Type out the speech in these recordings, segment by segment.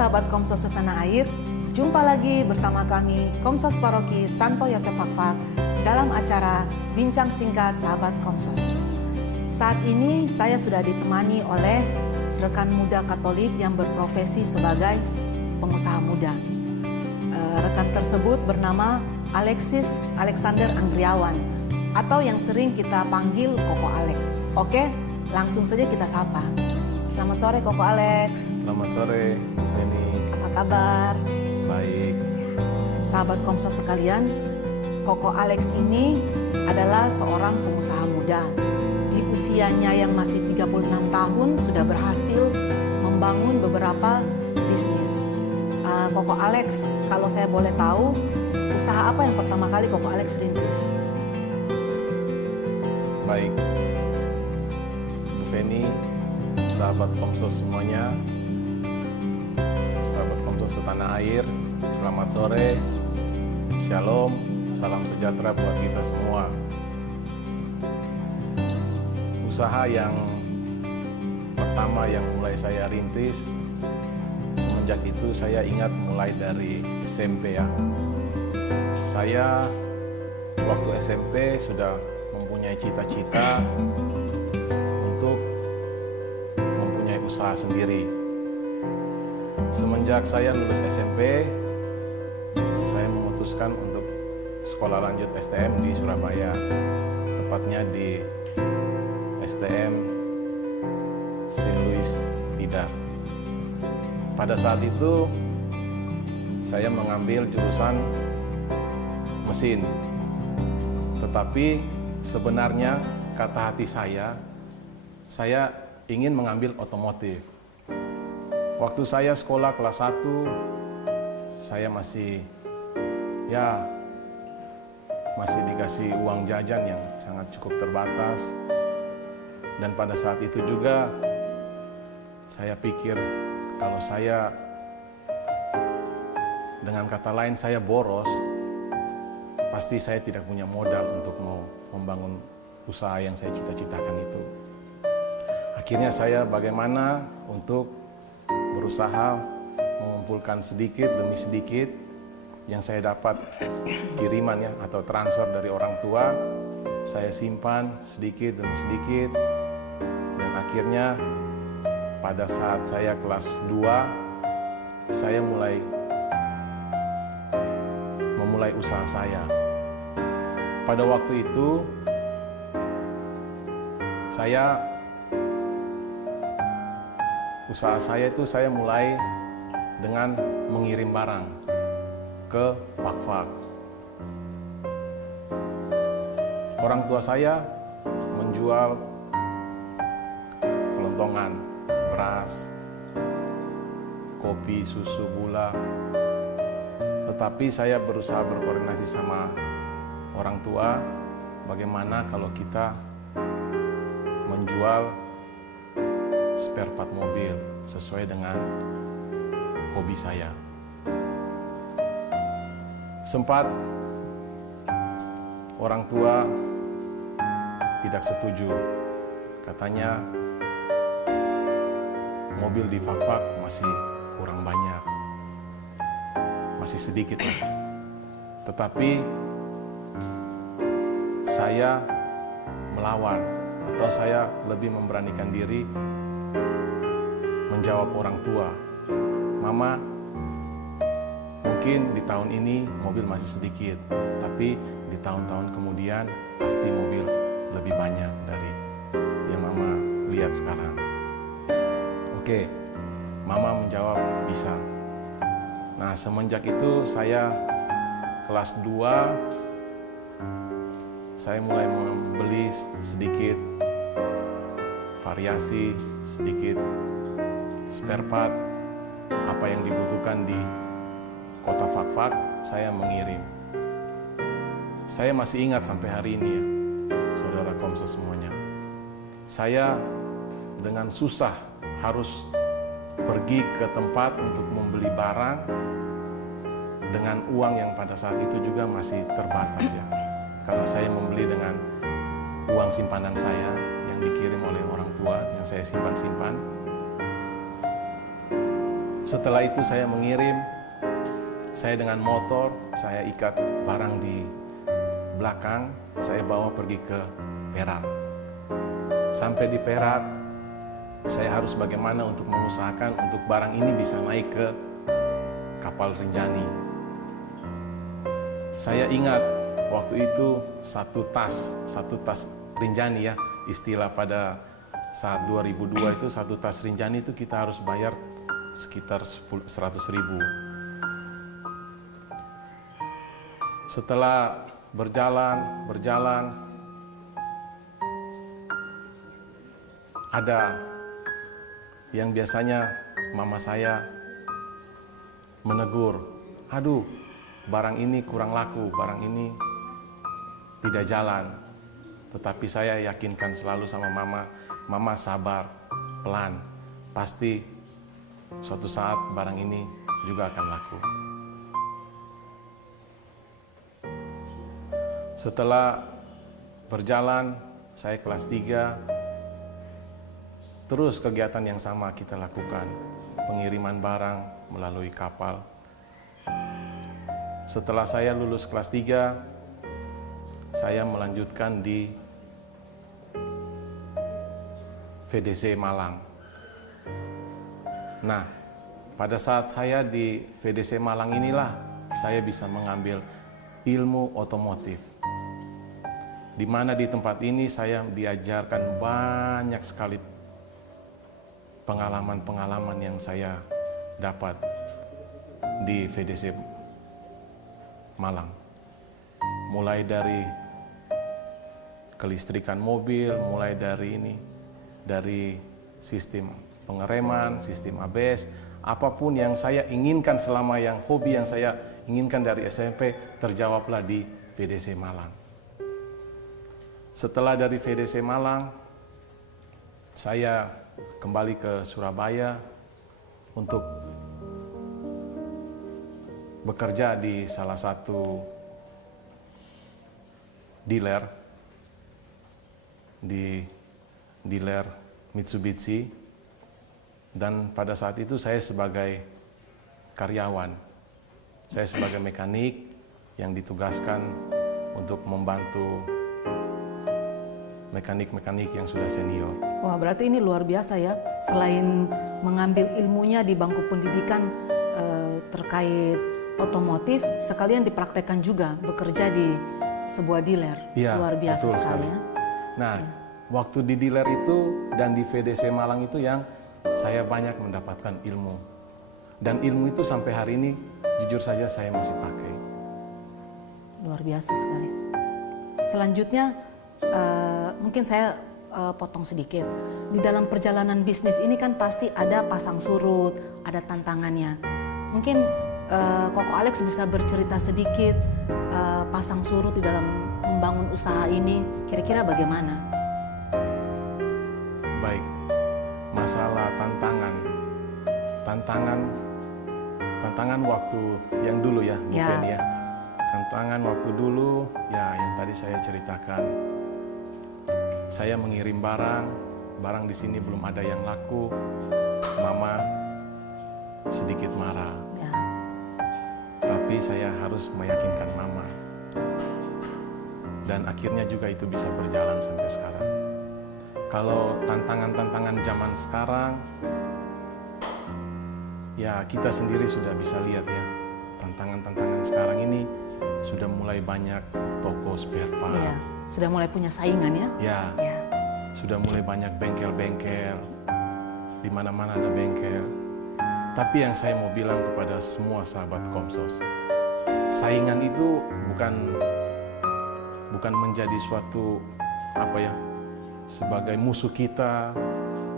sahabat Komsos setanah air, jumpa lagi bersama kami Komsos Paroki Santo Yosef Fakfak dalam acara Bincang Singkat Sahabat Komsos. Saat ini saya sudah ditemani oleh rekan muda Katolik yang berprofesi sebagai pengusaha muda. Rekan tersebut bernama Alexis Alexander Andriawan atau yang sering kita panggil Koko Alex. Oke, langsung saja kita sapa. Selamat sore Koko Alex. Selamat sore, Feni. Apa kabar? Baik. Sahabat Komsos sekalian, Koko Alex ini adalah seorang pengusaha muda. Di usianya yang masih 36 tahun sudah berhasil membangun beberapa bisnis. Koko Alex, kalau saya boleh tahu, usaha apa yang pertama kali Koko Alex rintis? Baik. Feni, sahabat Komsos semuanya, sahabat Komsos setanah air, selamat sore, shalom, salam sejahtera buat kita semua. Usaha yang pertama yang mulai saya rintis, semenjak itu saya ingat mulai dari SMP ya. Saya waktu SMP sudah mempunyai cita-cita untuk mempunyai usaha sendiri. Semenjak saya lulus SMP, saya memutuskan untuk sekolah lanjut STM di Surabaya, tepatnya di STM Saint Louis Tidar. Pada saat itu saya mengambil jurusan mesin, tetapi sebenarnya kata hati saya ingin mengambil otomotif. Waktu saya sekolah kelas 1, saya masih dikasih uang jajan yang sangat cukup terbatas. Dan pada saat itu juga saya pikir kalau saya, dengan kata lain saya boros, pasti saya tidak punya modal untuk mau membangun usaha yang saya cita-citakan itu. Akhirnya saya bagaimana untuk berusaha mengumpulkan sedikit demi sedikit yang saya dapat kiriman ya atau transfer dari orang tua, saya simpan sedikit demi sedikit, dan akhirnya pada saat saya kelas 2 saya memulai usaha saya. Pada waktu itu usaha saya itu saya mulai dengan mengirim barang ke Fakfak. Orang tua saya menjual kelontongan, beras, kopi, susu, gula. Tetapi saya berusaha berkoordinasi sama orang tua, bagaimana kalau kita menjual spare part mobil sesuai dengan hobi saya. Sempat orang tua tidak setuju, katanya mobil di Fakfak masih kurang banyak, masih sedikit ya. Tetapi saya melawan, atau saya lebih memberanikan diri menjawab orang tua, "Mama, mungkin di tahun ini mobil masih sedikit, tapi di tahun-tahun kemudian pasti mobil lebih banyak dari yang Mama lihat sekarang." Oke, Mama menjawab bisa. Nah, semenjak itu saya kelas 2, saya mulai membeli sedikit variasi, sedikit spare part, apa yang dibutuhkan di kota Fakfak, saya mengirim. Saya masih ingat sampai hari ini ya, saudara Komsos semuanya. Saya dengan susah harus pergi ke tempat untuk membeli barang dengan uang yang pada saat itu juga masih terbatas ya. Karena saya membeli dengan uang simpanan saya yang dikirim oleh orang tua yang saya simpan-simpan. Setelah itu saya mengirim, saya dengan motor, saya ikat barang di belakang, saya bawa pergi ke Perak. Sampai di Perak, saya harus bagaimana untuk mengusahakan untuk barang ini bisa naik ke kapal Rinjani. Saya ingat waktu itu satu tas Rinjani ya, istilah pada saat 2002 itu satu tas Rinjani itu kita harus bayar sekitar 100.000. Setelah berjalan, ada yang biasanya mama saya menegur, aduh barang ini kurang laku, barang ini tidak jalan. Tetapi saya yakinkan selalu sama mama sabar, pelan, pasti suatu saat barang ini juga akan laku. Setelah berjalan, saya kelas 3, terus kegiatan yang sama kita lakukan, pengiriman barang melalui kapal. Setelah saya lulus kelas 3, saya melanjutkan di VDC Malang. Nah, pada saat saya di VDC Malang inilah saya bisa mengambil ilmu otomotif. Di mana di tempat ini saya diajarkan banyak sekali pengalaman-pengalaman yang saya dapat di VDC Malang. Mulai dari kelistrikan mobil, mulai dari sistem pengereman, sistem ABS, apapun yang saya inginkan selama yang hobi yang saya inginkan dari SMP terjawablah di VDC Malang. Setelah dari VDC Malang, saya kembali ke Surabaya untuk bekerja di salah satu dealer Mitsubishi, dan pada saat itu saya sebagai karyawan, saya sebagai mekanik yang ditugaskan untuk membantu mekanik-mekanik yang sudah senior. Wah, berarti ini luar biasa ya. Selain mengambil ilmunya di bangku pendidikan terkait otomotif, sekalian dipraktekkan juga bekerja di sebuah dealer. Ya, luar biasa sekali ya. Nah, waktu di dealer itu dan di VDC Malang itu yang saya banyak mendapatkan ilmu. Dan ilmu itu sampai hari ini jujur saja saya masih pakai. Luar biasa sekali. Selanjutnya mungkin saya potong sedikit. Di dalam perjalanan bisnis ini kan pasti ada pasang surut, ada tantangannya. Mungkin Koko Alex bisa bercerita sedikit pasang surut di dalam membangun usaha ini, kira-kira bagaimana? Baik, masalah tantangan waktu yang dulu ya, mungkin ya. Tantangan waktu dulu ya yang tadi saya ceritakan. Saya mengirim barang di sini belum ada yang laku. Mama sedikit marah. Ya. Tapi saya harus meyakinkan mama. Dan akhirnya juga itu bisa berjalan sampai sekarang. Kalau tantangan-tantangan zaman sekarang, ya kita sendiri sudah bisa lihat ya. Tantangan-tantangan sekarang ini sudah mulai banyak toko spare part. Ya. Sudah mulai punya saingan ya? Ya. Sudah mulai banyak bengkel-bengkel. Di mana-mana ada bengkel. Tapi yang saya mau bilang kepada semua sahabat Komsos, saingan itu bukan menjadi suatu sebagai musuh kita,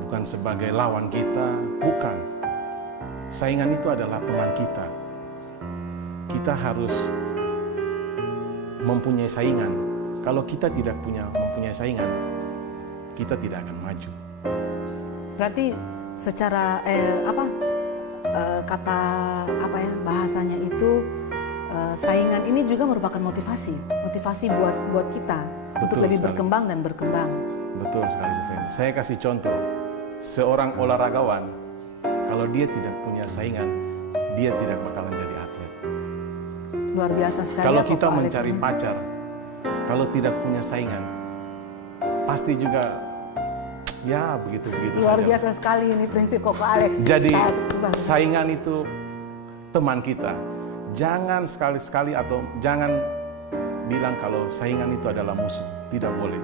bukan sebagai lawan kita, bukan. Saingan itu adalah teman kita. Kita harus mempunyai saingan. Kalau kita tidak mempunyai saingan, kita tidak akan maju. Berarti secara bahasanya itu saingan ini juga merupakan motivasi buat kita untuk lebih sekali. Berkembang dan berkembang. Betul sekali, Bu Feni. Saya kasih contoh, seorang olahragawan Kalau dia tidak punya saingan, dia tidak bakalan jadi atlet. Luar biasa sekali. Kalau ya, kita Koko Alex mencari ini. pacar, kalau tidak punya saingan, pasti juga ya begitu-begitu Luar saja. biasa sekali ini prinsip Koko Alex. Jadi Saat itu, Bang. saingan itu teman kita. Jangan sekali-sekali atau jangan bilang kalau saingan itu adalah musuh. Tidak boleh.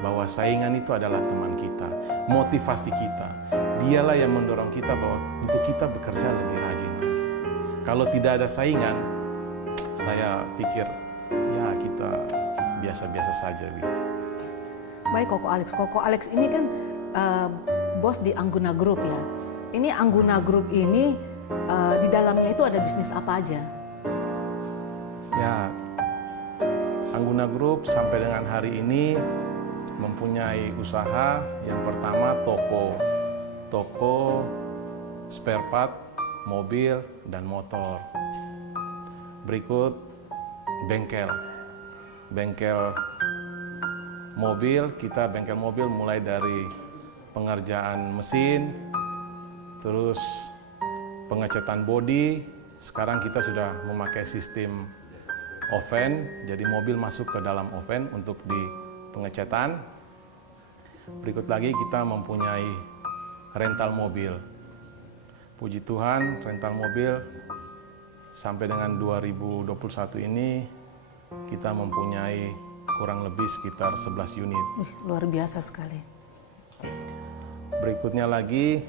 Bahwa saingan itu adalah teman kita, motivasi kita. Dialah yang mendorong kita bahwa untuk kita bekerja lebih rajin lagi. Kalau tidak ada saingan, saya pikir ya kita biasa-biasa saja gitu. Baik Koko Alex. Koko Alex ini kan bos di Angguna Group ya. Ini Angguna Group ini di dalamnya itu ada bisnis apa aja? Ya, Angguna Group sampai dengan hari ini mempunyai usaha. Yang pertama toko spare part mobil dan motor. Berikut bengkel mobil. Kita bengkel mobil mulai dari pengerjaan mesin, terus pengecatan bodi. Sekarang kita sudah memakai sistem oven, jadi mobil masuk ke dalam oven untuk di pengecatan. Berikut lagi kita mempunyai rental mobil. Puji Tuhan, rental mobil sampai dengan 2021 ini kita mempunyai kurang lebih sekitar 11 unit. Luar biasa sekali. Berikutnya lagi,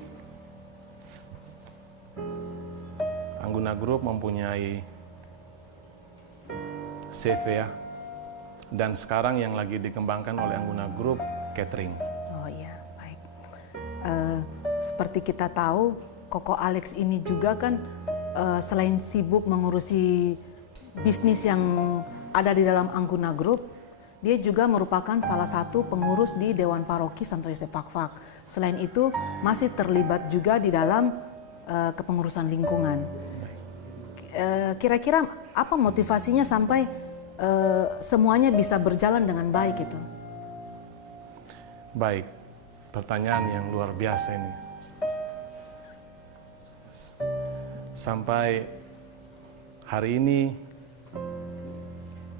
Angguna Group mempunyai CV ya. Dan sekarang yang lagi dikembangkan oleh Angguna Group, catering. Oh iya, baik. Seperti kita tahu, Koko Alex ini juga kan selain sibuk mengurusi bisnis yang ada di dalam Angguna Group, dia juga merupakan salah satu pengurus di Dewan Paroki Santo Yosef Fakfak. Selain itu, masih terlibat juga di dalam kepengurusan lingkungan. Kira-kira apa motivasinya sampai semuanya bisa berjalan dengan baik itu? Baik, pertanyaan yang luar biasa ini. Sampai hari ini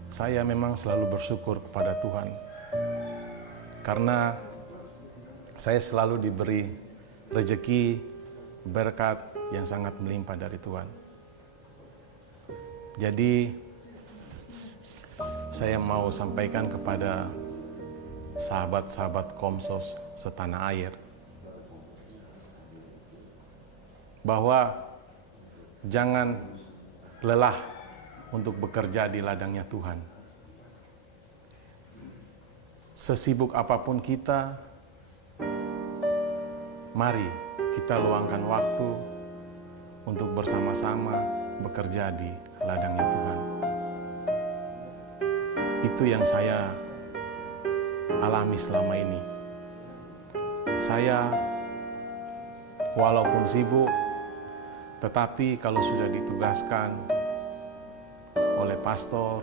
saya memang selalu bersyukur kepada Tuhan. Karena saya selalu diberi rezeki, berkat yang sangat melimpah dari Tuhan. Jadi saya mau sampaikan kepada sahabat-sahabat Komsos setanah air bahwa jangan lelah untuk bekerja di ladangnya Tuhan. Sesibuk apapun kita, mari kita luangkan waktu untuk bersama-sama bekerja di ladangnya Tuhan. Itu yang saya alami selama ini. Saya walaupun sibuk, tetapi kalau sudah ditugaskan oleh pastor,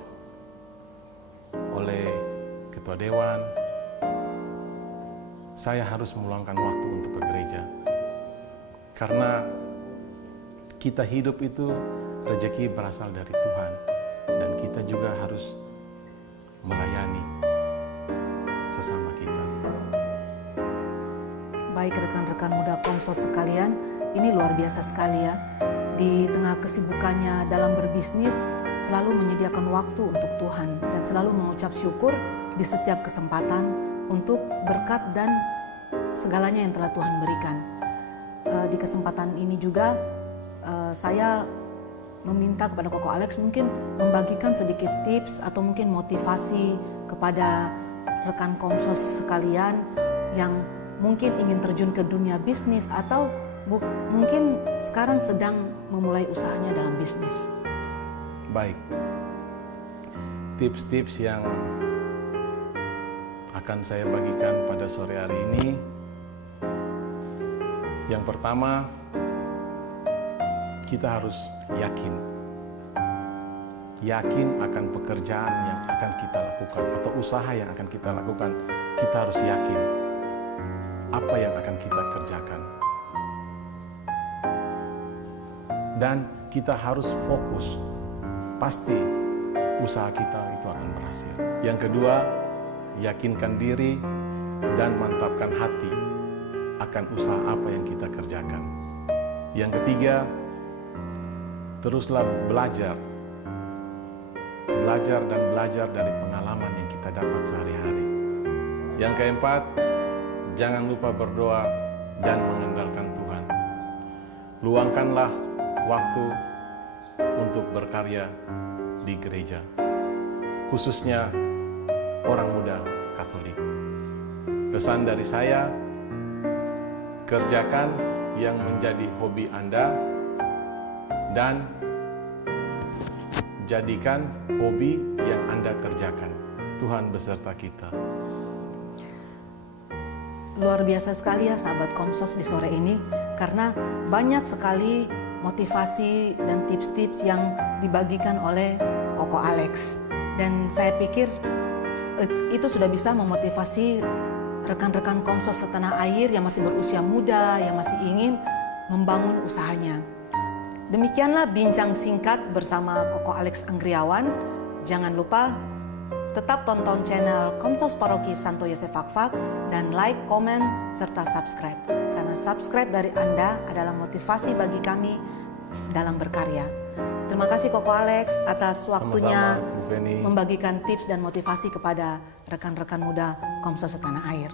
oleh ketua dewan, saya harus meluangkan waktu untuk ke gereja. Karena kita hidup itu rezeki berasal dari Tuhan, dan kita juga harus melayani sesama kita. Baik rekan-rekan muda Komsos sekalian, ini luar biasa sekali ya. Di tengah kesibukannya dalam berbisnis, selalu menyediakan waktu untuk Tuhan dan selalu mengucap syukur di setiap kesempatan untuk berkat dan segalanya yang telah Tuhan berikan. Di kesempatan ini juga saya meminta kepada Koko Alex mungkin membagikan sedikit tips atau mungkin motivasi kepada rekan Komsos sekalian yang mungkin ingin terjun ke dunia bisnis atau mungkin sekarang sedang memulai usahanya dalam bisnis. Baik, tips-tips yang akan saya bagikan pada sore hari ini. Yang pertama, kita harus yakin akan pekerjaan yang akan kita lakukan atau usaha yang akan kita lakukan. Kita harus yakin apa yang akan kita kerjakan. dan kita harus fokus. Pasti usaha kita itu akan berhasil. Yang kedua, yakinkan diri dan mantapkan hati akan usaha apa yang kita kerjakan. Yang ketiga, teruslah belajar dan belajar dari pengalaman yang kita dapat sehari-hari. Yang keempat, jangan lupa berdoa dan mengandalkan Tuhan. Luangkanlah waktu untuk berkarya di gereja, khususnya orang muda Katolik. Pesan dari saya, kerjakan yang menjadi hobi Anda dan jadikan hobi yang Anda kerjakan. Tuhan beserta kita. Luar biasa sekali ya sahabat Komsos di sore ini, karena banyak sekali motivasi dan tips-tips yang dibagikan oleh Koko Alex. Dan saya pikir itu sudah bisa memotivasi rekan-rekan Komsos setanah air yang masih berusia muda, yang masih ingin membangun usahanya. Demikianlah bincang singkat bersama Koko Alex Anggriawan. Jangan lupa tetap tonton channel Komsos Paroki Santo Yosef Fakfak dan like, komen, serta subscribe. Karena subscribe dari Anda adalah motivasi bagi kami dalam berkarya. Terima kasih Koko Alex atas waktunya Sama-sama, Bu Feni. membagikan tips dan motivasi kepada rekan-rekan muda Komsos setanah air.